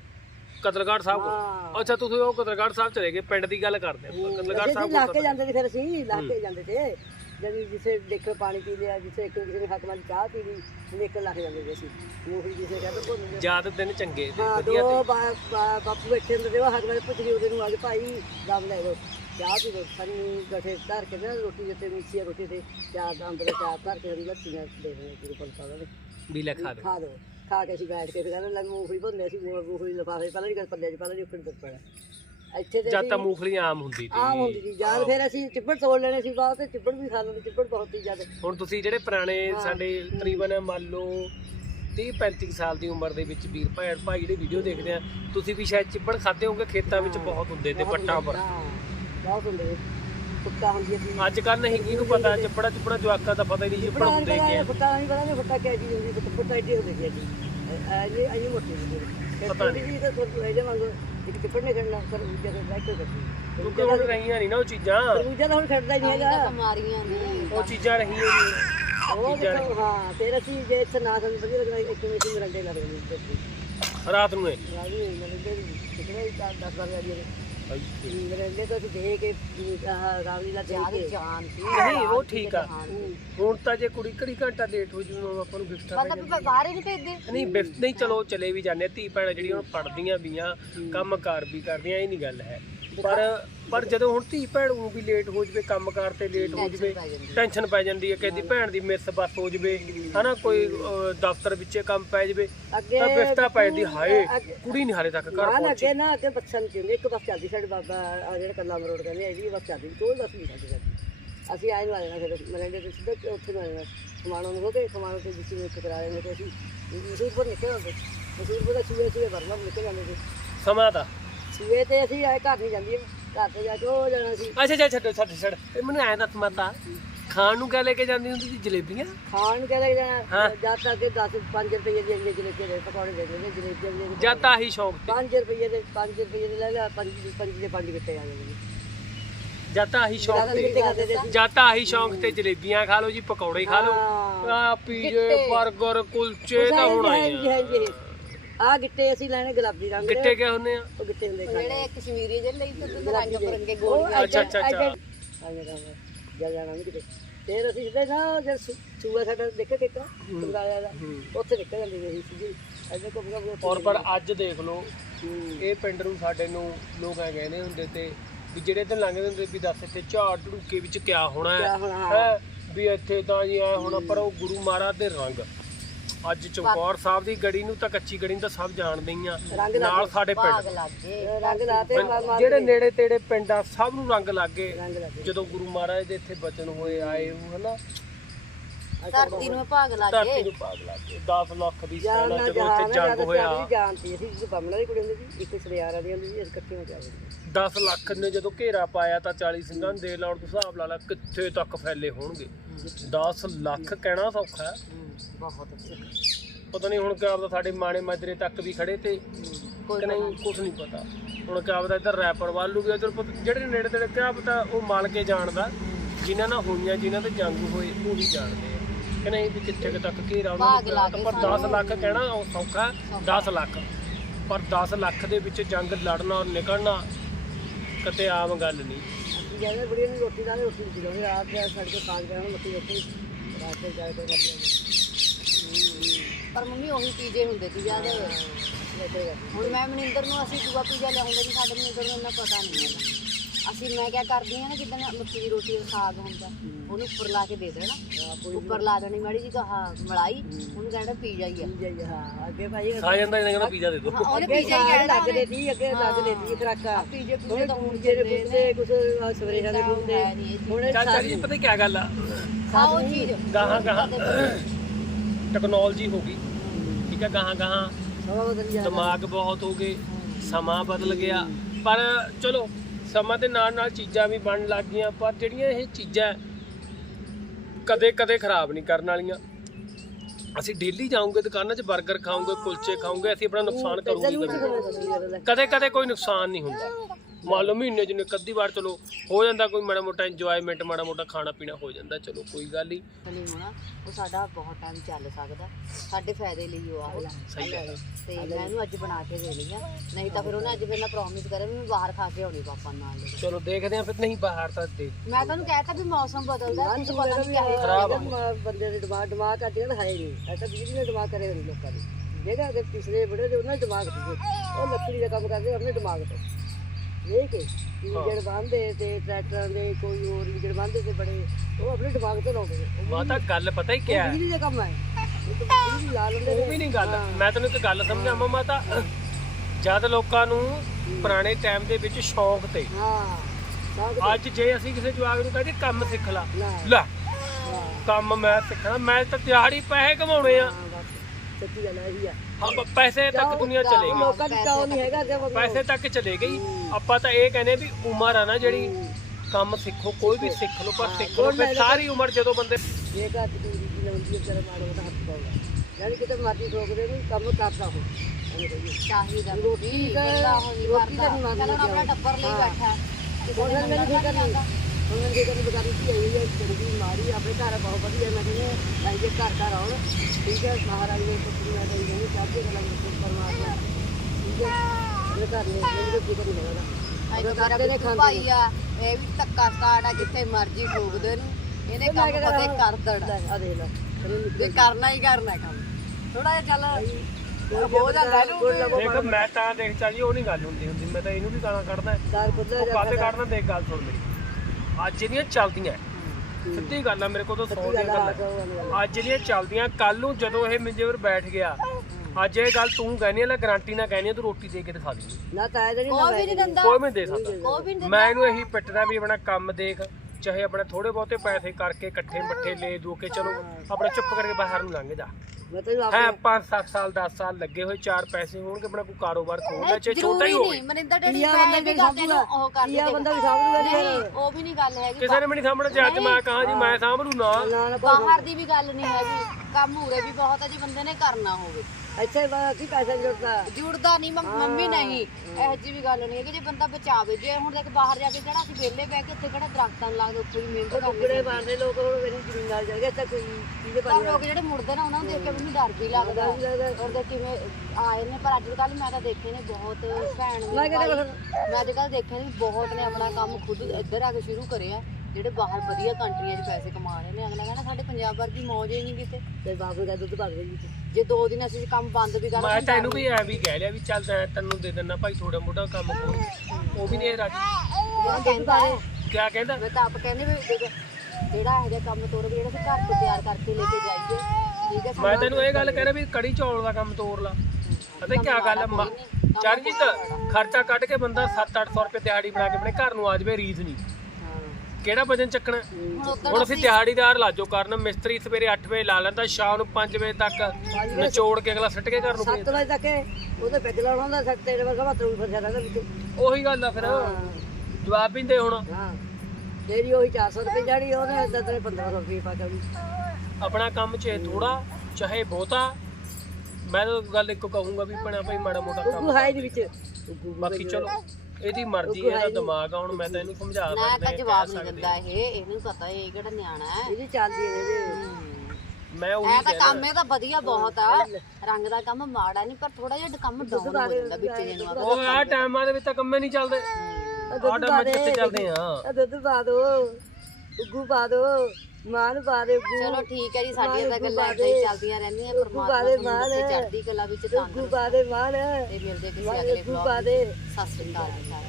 ਕਤਲਗੜ੍ਹ ਸਾਹਿਬ ਕੋਲ। ਹਾਂ। ਅੱਛਾ ਤੁਸੀਂ ਉਹ ਕਤਲਗੜ੍ਹ ਸਾਹਿਬ ਚਲੇ ਗਏ ਪਿੰਡ ਦੀ ਗੱਲ ਕਰਦੇ ਆਪਾਂ ਕਤਲਗੜ੍ਹ ਸਾਹਿਬ ਲਾ ਕੋਲ ਕੇ ਜਾਂਦੇ ਸੀ ਫਿਰ ਅਸੀਂ ਲਾ ਕੇ ਜਾਂਦੇ ਤੇ ਜਦੋਂ ਜਿਸੇ ਦੇਖੋ ਪਾਣੀ ਪੀ ਲਿਆ ਜਿਸੇ ਇੱਕ ਕਿਸੇ ਨੇ ਹੱਕ ਨਾਲ ਚਾਹ ਪੀ ਲਈ ਨਿਕਲ ਲੱਗ ਜਾਂਦੇ ਸੀ ਅਸੀਂ। ਮੂੰਗਫਲੀ ਜਿਸੇ ਕਹਿੰਦੇ ਭੁੰਨ ਲਿਆ। ਯਾਦ ਦਿਨ ਚੰਗੇ ਹਾਂ ਵਧੀਆ ਦੋ ਤੇ। ਬਾ- ਬਾ- ਬਾਪੂ ਬੈਠੇ ਹੁੰਦੇ ਤੇ ਉਹ ਹੱਕ ਪੁੱਛ ਗਈ ਉਹਦੇ ਨੂੰ ਆ ਕੇ ਭਾਈ ਦਮ ਲੈ ਲਓ ਚਾਹ ਪੀ ਲਓ। ਸਾਨੂੰ ਗੱਠੇ ਧਰ ਕੇ ਨਾ ਰੋਟੀ ਜਿੱਤੇ ਮਿੱਠੀ ਰੋਟੀ ਤੇ ਚਾਰ ਦਾ ਅੰਦਰ ਚਾਰ ਧਰ ਕੇ ਲੱਸੀ ਨਾਲ ਦੇ ਦੇਣੇ ਗੁਰੂ ਦੇ ਵੀ ਲੈ ਖਾ ਦੇ। ਖਾ ਦੋ। ਖਾ ਕੇ ਅਸੀਂ ਬੈਠ ਕੇ ਫਿਰ ਕਹਿੰਦੇ ਲੱਗ ਮੂੰਗਫਲੀ ਭੁੰਨੇ ਸੀ ਮੂੰਗਫਲੀ ਲਫਾਫੇ ਪਹਿਲਾਂ ਨਹੀਂ ਪੱਲੇ ਚ ਪਹਿਲਾਂ ਉੱਪਰ ਤੱਕ ਪੈਣਾ। ਇੱਥੇ ਤੇ ਜਦ ਤਾਂ ਮੂੰਗਫਲੀ ਆਮ ਹੁੰਦੀ ਆਮ ਸੀ ਹੁੰਦੀ ਸੀ ਯਾਰ ਫਿਰ ਅਸੀਂ ਚਿੱਬੜ ਤੋੜ ਲੈਣੇ ਸੀ ਬਾਅਦ ਤੇ ਚਿੱਬੜ ਵੀ ਖਾ ਲੈਂਦੇ ਚਿੱਬੜ ਬਹੁਤ ਹੀ ਜ਼ਿਆਦਾ। ਹੁਣ ਤੁਸੀਂ ਜਿਹੜੇ ਪੁਰਾਣੇ ਸਾਡੇ ਤਕਰੀਬਨ ਮੰਨ ਲਓ 30 35 ਸਾਲ ਦੀ ਉਮਰ ਦੇ ਵਿੱਚ ਵੀਰ ਭਾਈ ਭਾਈ ਜਿਹੜੇ ਵੀਡੀਓ ਦੇਖਦੇ ਆ ਤੁਸੀਂ ਵੀ ਸ਼ਾਇਦ ਚਿੱਬੜ ਖਾਦੇ ਹੋਗੇ ਖੇਤਾਂ ਵਿੱਚ ਬਹੁਤ ਹੁੰਦੇ ਤੇ ਪੱਟਾਂ ਪਰ। ਹਾਂ ਬਹੁਤ ਹੁੰਦੇ। ਕੁੱਤਾ ਹੁੰਦੀ ਸੀ। ਅੱਜ ਕੱਲ ਨਹੀਂ ਕਿਹਨੂੰ ਪਤਾ? ਚਿੱਬੜਾ ਚਿੱਬੜਾ ਜਵਾਕਾਂ ਦਾ ਪਤਾ ਹੀ ਨਹੀਂ ਚਿੱਬੜ ਹੁੰਦੇ ਕੀ ਆ। ਫੁੱਟਾ ਨਹੀਂ ਪਤਾ ਨਹੀਂ ਫੁੱਟਾ ਕਿਆ ਚੀਜ਼ ਹੁੰਦੀ ਸੀ ਫੁੱਟਾ ਇੱਡੀ ਹੁੰਦੀ ਸੀ ਜੀ ਅਜੇ ਅਜੇ ਮੋਟੀ ਹੁੰਦੀ ਸੀ ਪਤਾ ਨਹੀਂ। ਜੀ ਤਾਂ ਤੁਹਾਨੂੰ ਇਹਦੇ ਵਾਂਗੂ ਇੱਕ ਟਿੱਪੜ ਨੇ ਕਰਨਾ ਪਰ ਦੂਜਾ ਕਰ ਬੈਠ ਕੇ ਕਰਦੀ ਕਿਉਂਕਿ ਹੁਣ ਰਹੀਆਂ ਨਹੀਂ ਨਾ ਉਹ ਚੀਜ਼ਾਂ। ਦੂਜਾ ਤਾਂ ਹੁਣ ਖੜਦਾ ਹੀ ਨਹੀਂ ਹੈਗਾ। ਬਿਮਾਰੀਆਂ ਨੇ। ਉਹ ਚੀਜ਼ਾਂ ਰਹੀਆਂ ਨਹੀਂ ਉਹ ਚੀਜ਼ਾਂ ਨੇ। ਦੇਖੋ, ਹਾਂ ਫਿਰ ਅਸੀਂ ਜੇ ਇੱਥੇ ਨਾ ਸਾਨੂੰ ਵਧੀਆ ਲੱਗਦਾ ਇੱਕ ਮਿੰਟ ਮਰੰਡੇ ਲੱਗ ਜਾਂਦੇ ਰਾਤ ਨੂੰ ਇਹ। ਰਾਜੀ ਮਰੰਡੇ ਕਿਤੇ 10 12 ਵਜੇ ਮਰੰਡੇ ਤੋਂ ਅਸੀਂ ਦੇ ਕੇ ਆਹ ਰਾਮਲੀਲਾ ਦੇ ਜ਼ਿਆਦਾ ਕੇ। ਜਾਨ ਸੀ ਨਹੀਂ ਉਹ ਠੀਕ ਆ। ਹੁਣ ਤਾਂ ਜੇ ਕੁੜੀ ਘੜੀ ਘੰਟਾ ਲੇਟ ਹੋ ਜੂ ਆਪਾਂ ਨੂੰ ਗਿਫਟ ਮਤਲਬ ਵੀ ਬਾਹਰ ਹੀ ਨਹੀਂ ਭੇਜਦੇ। ਨਹੀਂ ਬਿਫ ਨਹੀਂ ਚਲੋ ਚਲੇ ਵੀ ਜਾਂਦੇ ਧੀ ਭੈਣਾਂ ਜਿਹੜੀਆਂ ਹੁਣ ਪੜਦੀਆਂ ਵੀਆਂ ਕੰਮਕਾਰ ਵੀ ਕਰਦੀਆਂ ਇਹ ਨਹੀਂ ਗੱਲ ਹੈ। ਪਰ ਪਰ ਜਦੋਂ ਹੁਣ ਧੀ ਭੈਣ ਨੂੰ ਵੀ ਲੇਟ ਹੋ ਜਵੇ ਕੰਮਕਾਰ ਤੇ ਲੇਟ ਹੋ ਜਵੇ ਟੈਨਸ਼ਨ ਪੈ ਜਾਂਦੀ ਹੈ ਕਿ ਦੀ ਭੈਣ ਦੀ ਮਿਸ ਬੱਸ ਹੋ ਜਵੇ ਹਨਾ ਕੋਈ ਦਫ਼ਤਰ ਵਿੱਚੇ ਕੰਮ ਪੈ ਜਵੇ ਤਾਂ ਬਿਫਤਾ ਪੈ ਜਾਂਦੀ ਹਾਏ ਕੁੜੀ ਨਹੀਂ ਹਾਲੇ ਤੱਕ ਘਰ ਨਾ ਪਹੁੰਚੀ। ਅੱਗੇ ਨਾ ਅੱਗੇ ਬੱਸਾਂ ਨਹੀਂ ਚੁੰਦੇ ਇੱਕ ਬੱਸ ਚੱਲਦੀ ਸਾਡੇ ਬਾਬਾ ਆ ਜਿਹੜਾ ਕੱਲਾ ਮਰੋੜ ਕਹਿੰਦੇ ਆ ਇਹਦੀ ਬੱਸ ਚੱਲਦੀ ਕੋਈ ਬੱਸ ਨਹੀਂ ਸਾਡੀ। ਅਸੀਂ ਆਏ ਨੂੰ ਆ ਜਾਣਾ ਫਿਰ ਮਰੰਡੇ ਤੋਂ ਸਿੱਧਾ ਉੱਥੇ ਨੂੰ ਆ ਜਾਣਾ? ਸਮਾਣੋਂ ਨੂੰ ਹੋ ਕੇ ਸਮਾਣੋਂ ਤੋਂ ਜਿਸ ਵਿੱਚ ਕਰਾ ਲੈਂਦੇ ਤੇ ਅਸੀਂ ਮਸੂਰਪੁਰ ਨਿਕਲ ਆਉਂਦੇ ਮਸੂਰਪੁਰ ਦਾ ਸੂਏ ਸੂਏ ਵਰਨਾ ਨਿਕਲ ਜਾਂਦੇ ਸੀ। ਸਮਾਂ ਦਾ। ਸੂਏ ਤੇ ਅਸੀਂ ਆਏ ਘਰ ਨਹੀਂ ਜਾਂਦੀ। ਘਰ ਤੇ ਜਾ ਕੇ ਉਹ ਜਾਣਾ ਸੀ। ਅੱਛਾ ਅੱਛਾ ਛੱਡੋ ਛੱਡ ਛੱਡ। ਇਹ ਮੈਨੂੰ ਐਂ ਦੱਸ ਮਾਤਾ ਖਾਣ ਨੂੰ ਕਿਆ ਲੈ ਕੇ ਜਾਂਦੀ ਹੁੰਦੀ ਸੀ? ਜਲੇਬੀਆਂ? ਖਾਣ ਨੂੰ ਕਹਿੰਦੇ ਹਾਂ। ਜਾਣਾ ਜਦ ਤੱਕ 10 5 ਰੁਪਏ ਦੀ ਜਲੇਬੀ ਦੇ ਪਕੌੜੇ ਦੇ ਦਿੰਦੇ ਜਲੇਬੀ ਦੇ ਜਾਂ ਤਾਂ ਹੀ ਸ਼ੌਂਕ ਤੇ 5 ਰੁਪਏ ਦੇ 5 ਰੁਪਏ ਦੇ ਲੈ ਲਿਆ 5 5 ਦੇ 5 ਕਿੱਤੇ ਆ ਜਾਂਦੇ ਜਾਂ ਤਾਂ ਹੀ ਸ਼ੌਂਕ ਤੇ ਕਿੱਤੇ ਖਾਂਦੇ ਸੀ। ਜਾਂ ਤਾਂ ਹੀ ਸ਼ੌਂਕ ਤੇ ਜਲੇਬੀਆਂ ਖਾ ਲਓ ਜੀ ਪਕੌੜੇ ਖਾ ਲਓ। ਹਾਂ। ਆ ਪੀਜੇ 버ਗਰ ਕੁਲਚੇ ਤਾਂ ਹੁਣ ਹਾਂਜੀ ਹਾਂਜੀ ਆ ਗਿੱਟੇ ਅਸੀਂ ਲੈਣੇ ਗੁਲਾਬੀ ਰੰਗ ਦੇ। ਗਿੱਟੇ ਕਿਆ ਹੁੰਦੇ ਆ? ਉਹ ਗਿੱਟੇ ਹੁੰਦੇ ਜਿਹੜੇ ਕਸ਼ਮੀਰੀ ਜਿਹੇ ਲਈ ਤੇ ਰੰਗ ਬਰੰਗੇ ਗੋਲੀਆਂ ਅੱਛਾ, ਅੱਛਾ, ਅੱਛਾ। ਜਲ ਜਾਣਾ ਨਹੀਂ ਕਿਤੇ। ਫਿਰ ਅਸੀਂ ਸਿੱਧੇ ਨਾ ਜਦ ਸੂ- ਸੂਆ ਸਾਡਾ ਦੇਖੇ ਟਿੱਕਾ ਸੰਗਾਲਿਆ ਦਾ ਉੱਥੇ ਨਿਕਲ ਜਾਂਦੇ ਸੀ ਸਿੱਧੀ ਐਡੇ ਕੋ ਬਗਾ ਔਰ ਪਰ ਅੱਜ ਦੇਖ ਲਓ ਇਹ ਪਿੰਡ ਨੂੰ ਸਾਡੇ ਨੂੰ ਲੋਕ ਐ ਕਹਿੰਦੇ ਹੁੰਦੇ ਤੇ ਵੀ ਜਿਹੜੇ ਦਿਨ ਲੰਘਦੇ ਹੁੰਦੇ ਵੀ ਦੱਸ ਇੱਥੇ ਝਾੜ ਢੜੂਕੇ ਵਿੱਚ ਕਿਆ ਹੋਣਾ ਕਿਆ ਹੈ। ਹੋਣਾ, ਹੈਂ? ਵੀ ਇੱਥੇ ਤਾਂ ਜੀ ਐ ਹੋਣਾ ਪਰ ਉਹ ਗੁਰੂ ਮਹਾਰਾਜ ਦੇ ਰੰਗ। ਅੱਜ ਚਮਕੌਰ ਸਾਹਿਬ ਦੀ ਗੜੀ ਨੂੰ ਤਾਂ ਕੱਚੀ ਗੜੀ ਨੂੰ ਤਾਂ ਸਭ ਜਾਣਦੇ ਹੀ ਆ। ਨਾਲ ਸਾਡੇ ਭਾਗ ਪਿੰਡ। ਲੱਗੇ ਰੰਗ ਜਿਹੜੇ ਨੇੜੇ ਤੇੜੇ ਪਿੰਡ ਆ ਸਭ ਨੂੰ ਰੰਗ ਲੱਗੇ ਰੰਗ ਲਾਤੇ ਜਦੋਂ ਗੁਰੂ ਮਹਾਰਾਜ ਦੇ ਇੱਥੇ ਬਚਨ ਹੋਏ ਆਏ ਉਹ ਹਨਾ। ਧਰਤੀ ਨੂੰ ਭਾਗ ਧਰਤੀ ਲੱਗੇ ਨੂੰ ਪਾਗ ਲੱਗੇ 10 ਲੱਖ ਦੀ ਜਾਨ ਸੈਨਾ ਨਾ ਜਦੋਂ ਜਹਾਨ ਇੱਥੇ ਜੰਗ ਹੋਇਆ। ਜਾਣਦੀ ਜਦੋਂ ਬਾਮਣਾ ਦੀ ਕੁੜੀ ਹੁੰਦੀ ਸੀ ਇੱਕ ਸਰਿਆਰਾ ਦੀ ਹੁੰਦੀ ਸੀ ਅਸੀਂ ਇਕੱਠੇ ਹੋ ਜਾਂਦੇ 10 ਲੱਖ ਨੇ ਜਦੋਂ ਘੇਰਾ ਪਾਇਆ ਤਾਂ 40 ਸਿੰਘਾਂ ਨੂੰ ਦੇ ਲਾਉਣ ਤੋਂ ਹਿਸਾਬ ਲਾ ਲਾ ਕਿੱਥੇ ਤੱਕ ਫੈਲੇ ਹੋਣਗੇ। 10 ਲੱਖ ਕਹਿਣਾ ਸੌਖਾ ਹੈ। ਬਹੁਤ ਪਤਾ ਨਹੀਂ ਹੁਣ ਕਿਆ ਪਤਾ ਸਾਡੇ ਮਾਣੇ ਮਾਜਰੇ ਤੱਕ ਵੀ ਖੜੇ ਤੇ ਕਿ ਨਹੀਂ ਕੁਝ ਨਹੀਂ ਪਤਾ। ਹੁਣ ਕਿਆ ਪਤਾ ਇੱਧਰ ਰੈਪਰ ਵੱਲ ਨੂੰ ਵੀ ਇੱਧਰ ਪਤਾ- ਜਿਹੜੇ ਨੇੜੇ ਤੇੜੇ ਕਿਆ ਪਤਾ ਉਹ ਮਾਲ ਕੇ ਜਾਣਦਾ। ਜਿਨ੍ਹਾਂ ਨਾਲ ਹੋਈਆਂ ਜਿਨ੍ਹਾਂ ਤੇ ਜੰਗ ਹੋਏ ਉਹ ਵੀ ਜਾਣਦੇ ਆ। ਕਿ ਨਹੀਂ ਵੀ ਕਿੱਥੇ ਕੁ ਤੱਕ ਘੇਰਾ ਉਹਨਾਂ ਭਾਗ ਨੂੰ ਲਾ ਪਿਆ। ਕੇ ਪਰ 10 ਲੱਖ ਕਹਿਣਾ ਉਹ ਸੌਖਾ 10 ਲੱਖ। ਪਰ 10 ਲੱਖ ਦੇ ਵਿੱਚ ਜੰਗ ਲੜਨਾ ਔਰ ਨਿਕਲਣਾ ਕਿਤੇ ਆਮ ਗੱਲ ਨਹੀਂ। ਜਾਂਦੇ ਬੁੜੀਆਂ ਨੂੰ ਰੋਟੀ ਨਾਲ ਰੋਟੀ ਨਹੀਂ ਲਾਉਂਦੇ ਰਾਤ ਦੇ ਸਾਡੇ ਕੋਲ ਜਾਣਾ ਮੱਕੀ ਰੋਟੀ ਰਾਤ ਦੇ ਜਾ ਕੇ ਕਰਦੇ ਪਰ ਮੰਮੀ ਉਹੀ ਪੀਜੇ ਹੁੰਦੇ ਸੀ ਜਦ ਆ ਹੁਣ ਮੈਂ ਮਨਿੰਦਰ ਨੂੰ ਅਸੀਂ ਦੂਆ ਪੀਜ਼ਾ ਲਿਆਉਂਦੇ ਸੀ ਸਾਡੇ ਮਨਿੰਦਰ ਨੂੰ ਇੰਨਾ ਪਤਾ ਨਹੀਂ ਹੈਗਾ। ਅਸੀਂ ਮੈਂ ਕਿਆ ਕਰਦੀ ਹਾਂ ਨਾ ਜਿੱਦਾਂ ਮੱਕੀ ਦੀ ਰੋਟੀ ਦਾ ਸਾਗ ਹੁੰਦਾ ਉਹਨੂੰ ਉੱਪਰ ਲਾ ਕੇ ਦੇ ਦੇਣਾ। ਉੱਪਰ ਲਾ ਦੇਣੀ ਮਾੜੀ ਜੀ ਕਹਾ ਮਲਾਈ ਉਹਨੂੰ ਕਹਿਣਾ ਪੀਜ਼ਾ ਹੀ ਆ। ਜੀ ਹਾਂ ਅੱਗੇ ਭਾਈ ਖਾ ਜਾਂਦਾ ਇਹਨਾਂ ਕਹਿੰਦਾ ਪੀਜ਼ਾ ਦੇ ਦਿਓ। ਉਹਨੇ ਅੱਗੇ ਪੀਜ਼ਾ ਹੀ ਕਹਿਣਾ ਲੱਗਦੇ ਸੀ ਅੱਗੇ ਲੱਗਦੇ ਸੀ ਖਰਾਕਾ। ਪੀਜ਼ੇ ਹੁਣ ਪੂਜੇ ਤਾਂ ਹੁਣ ਜਿਹੜੇ ਜਿਹੜੇ ਕੁੱਤੇ ਕੁਛ ਸਵੇਰੇ ਦੇ ਕੁੱਤੇ ਹੈ ਨਹੀਂ ਇਹ ਹੁਣ ਚੱਲ ਚੱਲ ਜੀ ਪਤਾ ਕੀ ਗੱਲ ਆ? ਖਾਓ ਚੀਜ਼। ਗਾਹਾਂ। ਗਾਹਾਂ। ਟੈਕਨੋਲੋਜੀ ਹੋ ਗਈ। ਠੀਕ ਹੈ ਗਾਹਾਂ ਗਾਹਾਂ ਦਿਮਾਗ ਬਹੁਤ ਹੋ ਗਏ ਸਮਾਂ ਬਦਲ ਗਿਆ। ਪਰ ਚਲੋ ਸਮਾਂ ਦੇ ਨਾਲ ਨਾਲ ਚੀਜ਼ਾਂ ਵੀ ਬਣਨ ਲੱਗ ਗਈਆਂ ਪਰ ਜਿਹੜੀਆਂ ਇਹ ਚੀਜ਼ਾਂ ਕਦੇ ਕਦੇ ਖਰਾਬ ਨਹੀਂ ਕਰਨ ਵਾਲੀਆਂ। ਅਸੀਂ ਡੇਲੀ ਜਾਵਾਂਗੇ ਦੁਕਾਨਾਂ 'ਚ 버ਗਰ ਖਾਵਾਂਗੇ ਕੁਲਚੇ ਖਾਵਾਂਗੇ ਅਸੀਂ ਆਪਣਾ ਨੁਕਸਾਨ ਕਰੂਗੇ ਕਦੇ ਕਦੇ ਕੋਈ ਨੁਕਸਾਨ ਨਹੀਂ ਹੁੰਦਾ। ਮੰਨ ਲਓ ਮਹੀਨੇ ਜਿੰਨੇ ਕੱਦੀ ਵਾਰ ਚਲੋ ਹੋ ਜਾਂਦਾ ਕੋਈ ਮਾੜਾ ਮੋਟਾ ਇੰਜੋਇਮੈਂਟ ਮਾੜਾ ਮੋਟਾ ਖਾਣਾ ਪੀਣਾ ਹੋ ਜਾਂਦਾ ਚਲੋ ਕੋਈ ਗੱਲ ਨਹੀਂ। ਨਹੀਂ ਹੋਣਾ ਉਹ ਸਾਡਾ ਬਹੁਤ ਟਾਈਮ ਚੱਲ ਸਕਦਾ। ਸਾਡੇ ਫਾਇਦੇ ਲਈ ਉਹ ਆ ਸਹੀ ਗੱਲ ਹੈ। ਤੇ ਮੈਂ ਇਹਨੂੰ ਅੱਜ ਬਣਾ ਕੇ ਦੇਣੀ ਆ। ਨਹੀਂ ਤਾਂ ਫਿਰ ਉਹਨੇ ਅੱਜ ਮੇਰੇ ਨਾਲ ਪ੍ਰੋਮਿਸ ਕਰਿਆ ਵੀ ਮੈਂ ਬਾਹਰ ਖਾ ਕੇ ਆਉਣੀ ਪਾਪਾ ਨਾਲ। ਲੈ ਕੇ। ਚਲੋ ਦੇਖਦੇ ਆਂ ਫਿਰ ਨਹੀਂ ਬਾਹਰ ਤਾਂ ਦੇ ਮੈਂ ਤੁਹਾਨੂੰ ਕਹਿਤਾ ਵੀ ਮੌਸਮ ਬਦਲਦਾ ਕੁਝ ਪਤਾ ਨਹੀਂ ਕਿਆ ਹੈ। ਖਰਾਬ। ਬੰਦੇ ਦੇ ਦਿਮਾਗ ਦਿਮਾਗ ਅੱਜ ਕੱਲ੍ਹ ਹੈ ਨਹੀਂ। ਐਸਾ ਬਿਜਲੀ ਨੇ ਦਿਮਾਗ ਕਰੇ ਲੋਕਾਂ ਦੇ। ਜਿਹੜਾ ਦੇ ਪਿਛਲੇ ਬੜੇ ਦੇ ਉਹਨਾਂ ਦੇ ਦਿਮਾਗ ਸੀ। ਉਹ ਲੱਕੜੀ ਦਾ ਕੰਮ ਕਰਦੇ ਆਪਣੇ ਦਿਮਾਗ ਤੋਂ। ਇਹ ਕਿ ਇੰਜਣ ਬੰਦੇ ਤੇ ਟਰੈਕਟਰਾਂ ਦੇ ਕੋਈ ਹੋਰ ਇੰਜਣ ਬੰਦੇ ਤੇ ਬੜੇ ਉਹ ਆਪਣੇ ਦਿਮਾਗ ਤੋਂ ਲਾਉਂਦੇ ਨੇ। ਉਹ ਮਾਤਾ ਗੱਲ ਪਤਾ ਹੀ ਕਿਆ ਹੈ। ਬਿਜਲੀ ਦਾ ਕੰਮ ਹੈ ਉਹ ਤਾਂ ਬਿਜਲੀ ਲਾ ਲੈਂਦੇ ਉਹ ਵੀ ਨਹੀਂ ਗੱਲ। ਮੈਂ ਤੈਨੂੰ ਇੱਕ ਗੱਲ ਸਮਝਾਵਾਂ ਮਾਤਾ। ਜਦ ਲੋਕਾਂ ਨੂੰ ਪੁਰਾਣੇ ਟਾਈਮ ਦੇ ਵਿੱਚ ਸ਼ੌਂਕ ਤੇ। ਹਾਂ। ਸਾਗ ਅੱਜ ਜੇ ਅਸੀਂ ਕਿਸੇ ਜਵਾਗ ਨੂੰ ਕਹਿੰਦੇ ਕੰਮ ਸਿੱਖ ਲਾ। ਹਾਂ। ਕੰਮ ਮੈਂ ਸਿੱਖਣਾ ਮੈਂ ਤਾਂ ਦਿਹਾੜੀ ਪੈਸੇ ਕਮਾਉਣੇ ਆ। ਹਾਂ, ਸੱਚੀ ਗੱਲ ਹੈ ਇਹ ਆ। ਪੈਸੇ ਤੱਕ ਦੁਨੀਆ ਚਲੇਗੀ। ਲੋਕਾਂ ਦੀ ਚਾਹ ਨਹੀਂ ਹੈਗਾ ਕਿ ਬੰਦਾ ਪੈਸੇ ਤੱਕ ਚਲੇ ਗਈ ਆਪਾਂ ਤਾਂ ਇਹ ਕਹਿੰਦੇ ਵੀ ਉਮਰ ਆ ਨਾ ਜਿਹੜੀ ਕੰਮ ਸਿੱਖੋ ਕੋਈ ਵੀ ਸਿੱਖ ਲਓ ਪਰ ਸਿੱਖ ਫਿਰ ਸਾਰੀ ਉਮਰ ਜਦੋਂ ਬੰਦੇ ਜੇ ਘਰ ਦੀ ਰੀਤੀ ਲਾਉਂਦੀ ਹੈ ਮਾੜਾ ਉਹਦਾ ਹੱਥ ਪਾਉਗਾ ਯਾਨੀ ਕਿਤੇ ਮਰਜ਼ੀ ਠੋਕਦੇ ਨੂੰ ਕੰਮ ਕਰਦਾ ਹੋ ਚਾਹੀਦਾ ਰੋਟੀ ਦਾ- ਵਿਹਲਾ ਹੋ ਨਹੀਂ ਰੋਟੀ ਦਾ ਨਹੀਂ ਕਹਿੰਦਾ ਆਪਣਾ। ਟੱਬਰ ਲਈ। ਬੈਠਾ। ਉਹਨਾਂ ਨੇ ਮੈਨੂੰ ਉਹਨਾਂ ਨੇ ਫਿਕਰ ਨਹੀਂ ਬਗਾਰੀ ਸੀ ਆਈ ਹੈ? ਚੰਗੀ ਮਾਰੀ ਆਪਣੇ ਘਰ ਬਹੁਤ ਵਧੀਆ ਮੈਂ ਕਹਿੰਦੀ ਅਸੀਂ ਜੇ ਘਰ ਘਰ ਆਉਣ ਠੀਕ ਹੈ ਮਹਾਰਾਜ ਦੇ ਪੁੱਤਰ ਮੈਂ ਕਹਿੰਦੀ ਹਾਂ ਚਾਹਤੇ ਗੱਲਾਂ ਦੇ ਪਰਮਾਤਮਾ ਠੀਕ ਹੈ ਮੇਰੇ ਘਰ ਨੇ ਮੈਨੂੰ ਫਿਕਰ ਨਹੀਂ ਲੱਗਦਾ ਅੱਜ ਤਾਂ ਮੇਰਾ ਬਿੱਟੂ ਭਾਈ ਆ ਇਹ ਵੀ ਧੱਕਾ ਸਟਾਰਟ ਆ ਜਿੱਥੇ ਮਰਜ਼ੀ ਠੋਕਦੇ ਨੂੰ। ਇਹਨੇ ਕੰਮ ਪਤੇ ਕਰ ਦੇਣਾ। ਆ ਦੇਖ ਲੈ ਕਰਨਾ ਹੀ ਕਰਨਾ ਕੰਮ। ਥੋੜਾ ਜਿਹਾ ਚੱਲ ਹੋ ਜਾਂਦਾ ਇਹਨੂੰ ਦੇਖ ਮੈਂ ਤਾਂ ਦੇਖ ਚਾਜੀ ਉਹ ਨਹੀਂ ਗੱਲ ਹੁੰਦੀ ਹੁੰਦੀ ਮੈਂ ਤਾਂ ਇਹਨੂੰ ਵੀ ਗਾਲਾਂ ਕੱਢਦਾ। ਉਹ ਕੱਢਦਾ ਦੇਖ ਗੱਲ ਸੁਣ ਮੇਰੀ। ਅੱਜ ਇਹਦੀਆਂ ਚੱਲਦੀਆਂ ਸਿੱਧੀ ਗੱਲ ਆ ਮੇਰੇ ਕੋਲ ਤਾਂ ਸੌ ਦੀਆਂ ਗੱਲਾਂ ਅੱਜ ਜਿਹੜੀਆਂ ਚੱਲਦੀਆਂ ਕੱਲ ਨੂੰ ਜਦੋਂ ਇਹ ਮਿੰਜੇ ਉੱਪਰ ਬੈਠ ਗਿਆ ਅੱਜ ਇਹ ਗੱਲ ਤੂੰ ਕਹਿੰਦੀ ਆ ਲੈ ਗਾਰੰਟੀ ਨਾਲ ਕਹਿੰਦੀ ਆ ਤੂੰ ਰੋਟੀ ਦੇ ਕੇ ਦਿਖਾ ਦੀ। ਨਾ ਤਾਂ ਇਹਦੇ ਕੋਈ ਵੀ ਨਹੀਂ ਦਿੰਦਾ। ਕੋਈ ਨਹੀਂ ਦੇ ਸਕਦਾ। ਵੀ ਨਹੀਂ ਮੈਂ ਇਹਨੂੰ ਇਹੀ ਪਿੱਟਦਾ ਵੀ ਆਪਣਾ ਕੰਮ ਦੇਖ ਚਾਹੇ ਆਪਣੇ ਥੋੜੇ ਬਹੁਤੇ ਪੈਸੇ ਕਰਕੇ ਇਕੱਠੇ ਮੱਠੇ ਲੈ ਦੂ ਕੇ ਚਲੋ ਆਪਣੇ ਚੁੱਪ ਕਰਕੇ ਬਾਹਰ ਨੂੰ ਲੰਘ ਜਾ। ਮੈਂ ਤੈਨੂੰ ਹੈ 5 7 ਸਾਲ 10 ਸਾਲ ਲੱਗੇ ਹੋਏ ਚਾਰ ਪੈਸੇ ਹੋਣਗੇ ਆਪਣਾ ਕੋਈ ਕਾਰੋਬਾਰ ਖੋਲ ਲੈ ਚਾਹੇ ਛੋਟਾ ਹੀ ਹੋਵੇ। ਨਹੀਂ ਮਨਿੰਦਰ ਡੈਡੀ ਮੈਂ ਬੰਦਾ ਵੀ ਸਾਂਭੂਗਾ ਉਹ ਕਰਦੇ ਕੀਆ ਦੇਖ। ਬੰਦਾ ਵੀ ਸਾਂਭੂਗਾ ਨਹੀਂ ਉਹ ਵੀ ਨਹੀਂ ਗੱਲ ਹੈਗੀ ਕਿਸੇ ਨੇ ਮੈਨੂੰ ਸਾਹਮਣੇ ਜੇ ਅੱਜ ਮੈਂ ਕਹਾਂ ਜੀ ਮੈਂ ਸਾਂਭਰੂ ਨਾ। ਨਾ ਨਾ ਬਾਹਰ ਦੀ ਵੀ ਗੱਲ ਨਹੀਂ ਹੈਗੀ। ਕੰਮ ਉਰੇ ਵੀ ਬਹੁਤ ਹੈ ਜੇ ਬੰਦੇ ਨੇ ਕਰਨਾ ਹੋਵੇ। ਇੱਥੇ ਬਾਕੀ ਪੈਸਾ ਜੁੜਦਾ। ਜੁੜਦਾ ਨਹੀਂ ਮੰਮ- ਨਹੀਂ ਇਹੋ ਜਿਹੀ ਵੀ ਗੱਲ ਨਹੀਂ ਹੈਗੀ ਜੇ ਬੰਦਾ ਬਚਾਵੇ। ਜੇ ਹੁਣ ਦੇਖ ਬਾਹਰ ਜਾ ਕੇ ਕਿਹੜਾ ਅਸੀਂ ਵਿਹਲੇ ਬਹਿ ਕੇ ਉੱਥੇ ਕਿਹੜਾ ਦਰਖਤਾਂ ਨੂੰ ਲੱਗਦੇ ਉੱਥੇ ਵੀ ਮਿਹਨਤ ਕਰਦੇ ਟੁਕੜੇ ਮਾਰਦੇ ਲੋਕ ਹੁਣ ਮੇਰੀ ਜ਼ਮੀਨ ਨਾਲ ਕੇ ਇੱਥੇ ਕੋਈ ਚੀਜ਼ ਪਰ ਲੋਕ ਜਿਹੜੇ ਮੁੜਦੇ ਨੇ ਉਹਨਾਂ ਨੂੰ ਦੇਖ ਕੇ ਮੈਨੂੰ ਡਰ ਵੀ ਲੱਗਦਾ। ਔਰ ਦੇ ਕਿਵੇਂ ਆਏ ਨੇ ਪਰ ਅੱਜ ਕੱਲ ਮੈਂ ਤਾਂ ਦੇਖੇ ਨੇ ਬਹੁਤ ਭੈਣ ਮੈਂ ਕਹਿੰਦਾ ਭਾਈ ਮੈਂ ਅੱਜ ਕੱਲ ਦੇਖੇ ਨੇ ਬਹੁਤ ਨੇ ਆਪਣਾ ਕੰਮ ਖੁਦ ਇੱਧਰ ਆ ਕੇ ਸ਼ੁਰੂ ਕਰਿਆ ਜਿਹੜੇ ਬਾਹਰ ਵਧੀਆ ਕੰਟਰੀਆਂ 'ਚ ਪੈਸੇ ਕਮਾ ਰਹੇ ਨੇ ਅਗਲਾ ਕਹਿੰਦਾ ਸਾਡੇ ਪੰਜਾਬ ਵਰਗੀ ਮੌਜ ਹੀ ਨਹੀਂ ਕਿਤੇ। ਤੇ ਬਾਬੂ ਦਾ ਦੁੱਧ ਭਰ ਗਈ ਜੇ ਦੋ ਦਿਨ ਅਸੀਂ ਕੰਮ ਬੰਦ ਵੀ ਕਰ ਮੈਂ ਤਾਂ ਇਹਨੂੰ ਵੀ ਐ ਵੀ ਕਹਿ ਲਿਆ ਵੀ ਚੱਲ ਤੈਂ ਤੈਨੂੰ ਦੇ ਦਿੰਦਾ ਭਾਈ ਥੋੜਾ ਮੋਟਾ ਕੰਮ ਉਹ ਵੀ ਨਹੀਂ ਰਾਜੀ। ਕਹਿੰਦਾ ਹੈ ਕਿਆ ਕਹਿੰਦਾ? ਮੈਂ ਤਾਂ ਆਪ ਕਹਿੰਦੇ ਵੀ ਦੇਖ, ਜਿਹੜਾ ਇਹੋ ਜਿਹਾ ਕੰਮ ਤੋਰ ਵੀ ਜਿਹੜਾ ਅਸੀਂ ਘਰ ਤੋਂ ਤਿਆਰ ਕਰਕੇ ਲੈ ਕੇ ਜਾਈਏ ਠੀਕ ਹੈ ਮੈਂ ਤੈਨੂੰ ਇਹ ਗੱਲ ਕਹਿ ਰਿਹਾ ਵੀ ਕੜੀ ਚੌਲ ਦਾ ਕੰਮ ਤੋਰ ਲਾ। ਪਤਾ ਕੀ ਗੱਲ ਆ ਚਰਨਜੀਤ ਖਰਚਾ ਕੱਢ ਕੇ ਬੰਦਾ 7-800 ਰੁਪਏ ਦਿਹਾੜੀ ਬਣਾ ਕੇ ਆਪਣੇ ਘਰ ਨੂੰ ਆ ਜਾਵੇ ਰੀਸ ਨਹੀਂ। ਕਿਹੜਾ ਵਜਨ ਚੱਕਣਾ? ਹੁਣ ਅਸੀਂ ਦਿਹਾੜੀਦਾਰ ਲਾਜੋ ਕਰਨ ਮਿਸਤਰੀ ਸਵੇਰੇ 8 ਵਜੇ ਲਾ ਲੈਂਦਾ ਸ਼ਾਮ ਨੂੰ 5 ਵਜੇ ਤੱਕ ਨਿਚੋੜ ਕੇ ਅਗਲਾ ਸਿੱਟ ਕੇ ਘਰ ਨੂੰ ਭੇਜ 7 ਵਜੇ ਤੱਕ ਉਹਦੇ ਪੈਗ ਲਾਉਣਾ ਹੁੰਦਾ ਸੱਤ ਤੇਰੇ ਵਰਗਾ ਮਤਲਬ ਫਸਿਆ ਰਹਿੰਦਾ ਵਿੱਚ। ਉਹੀ ਗੱਲ ਆ ਫਿਰ। ਜਵਾਬ ਵੀ ਦੇ ਹੁਣ। ਹਾਂ। ਤੇਰੀ ਉਹੀ 400 ਰੁਪਏ ਜਾਣੀ ਉਹਨੇ ਇਦਾਂ ਤੇਰੇ 1500 ਰੁਪਏ ਪਾ ਕੇ ਆਪਣਾ ਕੰਮ ਚਾਹੇ ਥੋੜਾ ਚਾਹੇ ਬਹੁਤਾ ਮੈਂ ਤਾਂ ਗੱਲ ਇੱਕ ਕਹੂੰਗਾ ਵੀ ਭਣਾ ਭਾਈ ਮਾੜਾ ਮੋਟਾ ਕੰਮ ਹੈ ਨਹੀਂ ਵਿੱਚ। ਬਾਕੀ ਚਲੋ। ਇਹਦੀ ਮਰਜ਼ੀ ਹੈ ਇਹਦਾ ਦਿਮਾਗ ਆ ਹੁਣ ਮੈਂ ਤਾਂ ਇਹਨੂੰ ਸਮਝਾ ਤਾਂ ਜਵਾਬ ਨਹੀਂ ਦਿੰਦਾ ਇਹ ਇਹਨੂੰ ਪਤਾ ਇਹ ਕਿਹੜਾ ਨਿਆਣਾ ਹੈ। ਇਹਦੀ ਚੱਲਦੀ ਹੈ ਇਹਦੇ ਮੈਂ ਉਹੀ ਕਹਿਣਾ ਕੰਮ ਇਹ ਤਾਂ ਵਧੀਆ ਬਹੁਤ ਆ ਰੰਗ ਦਾ ਕੰਮ ਮਾੜਾ ਨਹੀਂ ਪਰ ਥੋੜਾ ਜਿਹਾ ਕੰਮ ਡਾਊਨ ਹੋ ਜਾਂਦਾ ਵਿੱਚ ਜੇ ਨੂੰ ਉਹ ਆ ਟਾਈਮਾਂ ਦੇ ਵਿੱਚ ਤਾਂ ਕੰਮੇ ਨਹੀਂ ਚੱਲਦੇ। ਆ ਚੱਲਦੇ ਦੁੱਧ ਪਾ ਦੋ ਗੁੱਗੂ ਪਾ ਦੋ। ਮਾਂ ਨੂੰ ਪਾ ਦੇ ਗੁੱਗੂ ਚਲੋ ਠੀਕ ਹੈ ਜੀ ਸਾਡੀਆਂ ਤਾਂ ਗੱਲਾਂ ਏਦਾਂ ਹੀ ਚੱਲਦੀਆਂ ਰਹਿੰਦੀਆਂ ਪਰਮਾਤਮਾ ਤੇ ਚੜ੍ਹਦੀ ਕਲਾ ਵਿੱਚ ਤੰਦਰੁਸਤ ਪਾ ਦੇ ਮਾਂ ਨੇ ਤੇ ਮਿਲਦੇ ਕਿਸੇ ਅਗਲੇ ਵਲੌਗ ਦੇ ਸਤਿ ਸ੍ਰੀ ਅਕਾਲ ਜੀ ਸਾਰਿਆਂ ਨੂੰ।